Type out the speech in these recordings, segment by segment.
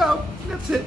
go. That's it.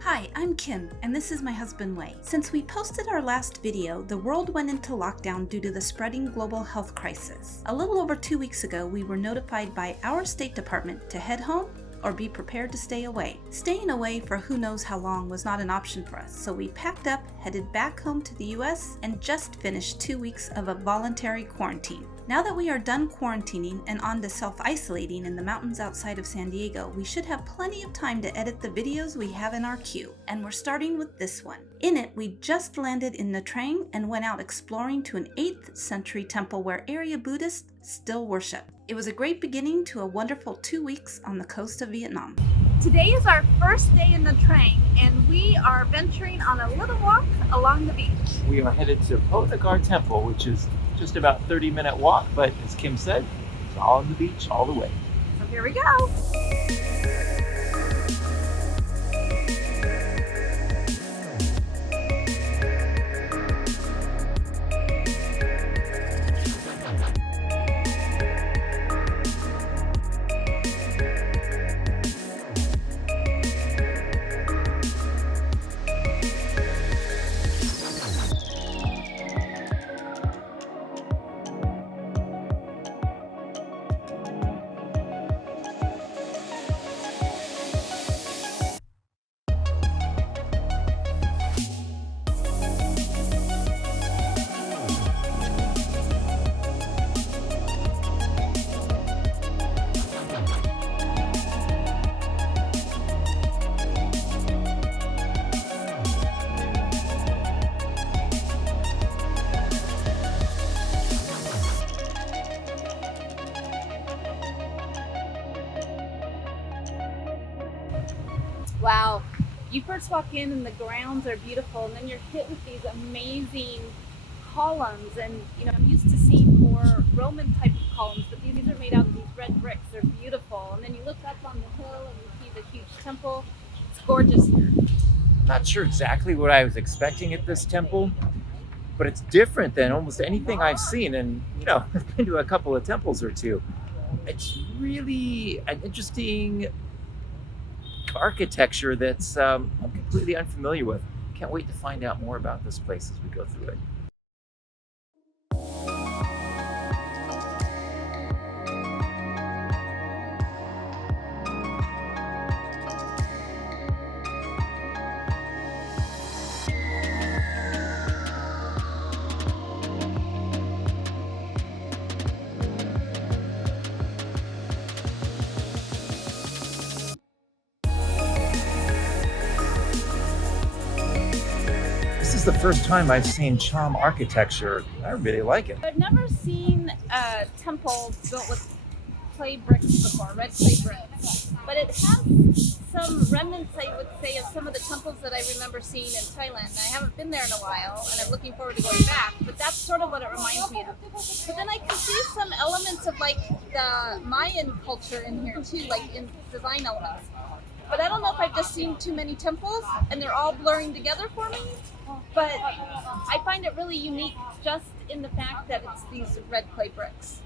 Hi, I'm Kim, and this is my husband Wei. Since we posted our last video, the world went into lockdown due to the spreading global health crisis. A little over 2 weeks ago, we were notified by our State Department to head home or be prepared to stay away. Staying away for who knows how long was not an option for us, so we packed up, headed back home to the US, and just finished 2 weeks of a voluntary quarantine. Now that we are done quarantining and on to self-isolating in the mountains outside of San Diego, we should have plenty of time to edit the videos we have in our queue, and we're starting with this one. In it, we just landed in Nha Trang and went out exploring to an 8th century temple where area Buddhists still worship. It was a great beginning to a wonderful 2 weeks on the coast of Vietnam. Today is our first day in Nha Trang, and we are venturing on a little walk along the beach. We are headed to Po Nagar Temple, which is just about a 30-minute walk, but as Kim said, it's all on the beach all the way. So here we go. Wow, you first walk in and the grounds are beautiful, and then you're hit with these amazing columns. And you know, I'm used to seeing more Roman type of columns, but these are made out of these red bricks. They're beautiful. And then you look up on the hill and you see the huge temple. It's gorgeous here. Not sure exactly what I was expecting at this temple, but it's different than almost anything I've seen. And you know, I've been to a couple of temples or two. It's really an interesting architecture that's I'm completely unfamiliar with. Can't wait to find out more about this place as we go through it. This is the first time I've seen Cham architecture. I really like it. I've never seen a temple built with clay bricks before, red clay bricks. But it has some remnants, I would say, of some of the temples that I remember seeing in Thailand. I haven't been there in a while, and I'm looking forward to going back, but that's sort of what it reminds me of. But then I can see some elements of like the Mayan culture in here too, like in design elements. But I don't know if I've just seen too many temples and they're all blurring together for me. But I find it really unique just in the fact that it's these red clay bricks.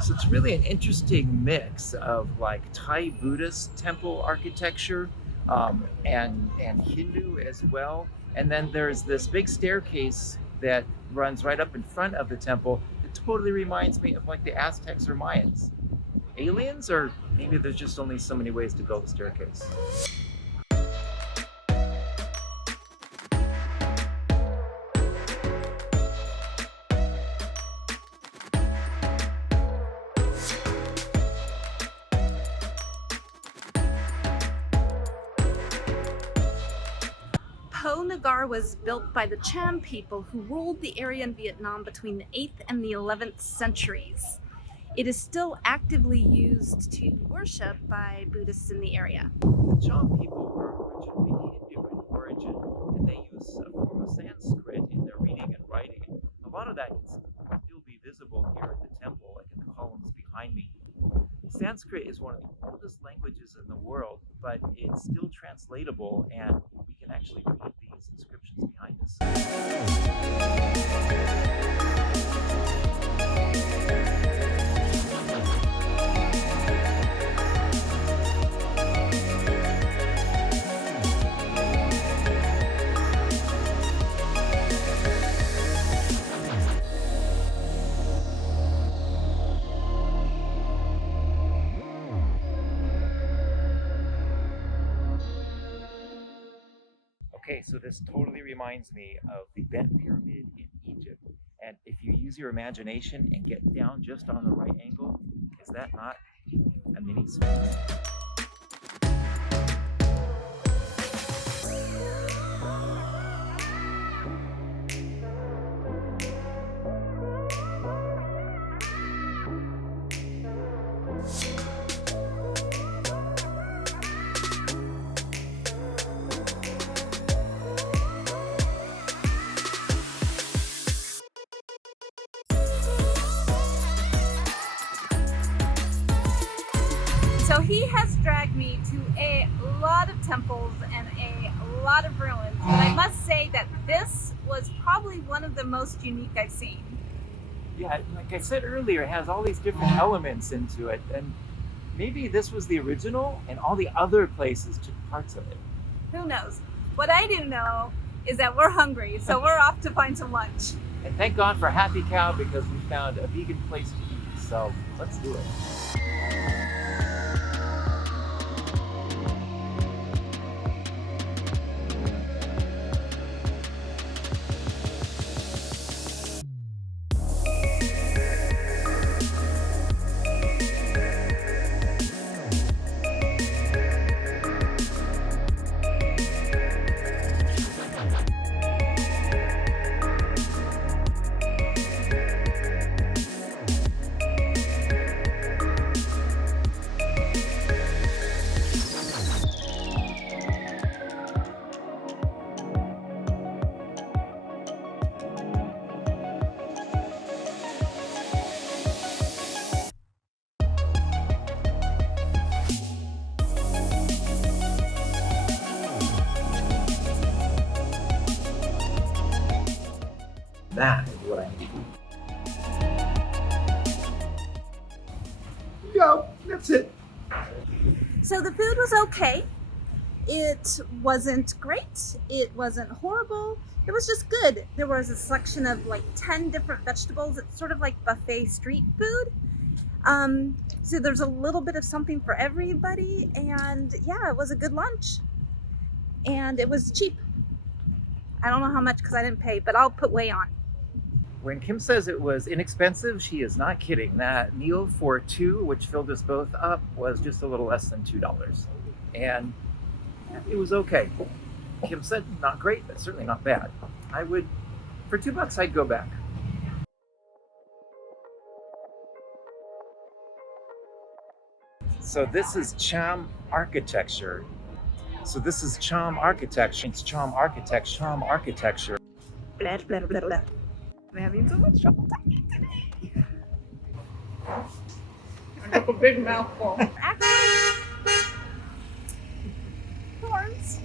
So it's really an interesting mix of like Thai Buddhist temple architecture and Hindu as well. And then there's this big staircase that runs right up in front of the temple. It totally reminds me of like the Aztecs or Mayans. Aliens, or maybe there's just only so many ways to build a staircase. Po Nagar was built by the Cham people who ruled the area in Vietnam between the 8th and the 11th centuries. It is still actively used to worship by Buddhists in the area. The Cham people were originally Hindu in origin, and they use a form of Sanskrit in their reading and writing. A lot of that can still be visible here at the temple, like in the columns behind me. Sanskrit is one of the oldest languages in the world, but it's still translatable, and we can actually read these inscriptions behind us. Okay, so this totally reminds me of the Bent Pyramid in Egypt. And if you use your imagination and get down just on the right angle, is that not a mini sphinx? So he has dragged me to a lot of temples and a lot of ruins, but I must say that this was probably one of the most unique I've seen. Yeah, like I said earlier, it has all these different elements into it. And maybe this was the original and all the other places took parts of it. Who knows? What I do know is that we're hungry, so we're off to find some lunch. And thank God for Happy Cow because we found a vegan place to eat. So let's do it. That is what I need. Yeah, that's it. So the food was okay. It wasn't great. It wasn't horrible. It was just good. There was a selection of like 10 different vegetables. It's sort of like buffet street food. So there's a little bit of something for everybody. And yeah, it was a good lunch. And it was cheap. I don't know how much because I didn't pay, but I'll put way on. When Kim says it was inexpensive, she is not kidding. That meal for two, which filled us both up, was just a little less than $2. And it was okay. Kim said not great, but certainly not bad. I would, for $2, I'd go back. So this is Cham architecture. It's Cham architecture. Blah, blah, blah, blah. I'm having so much trouble talking today. I have a big mouthful. Actually, horns.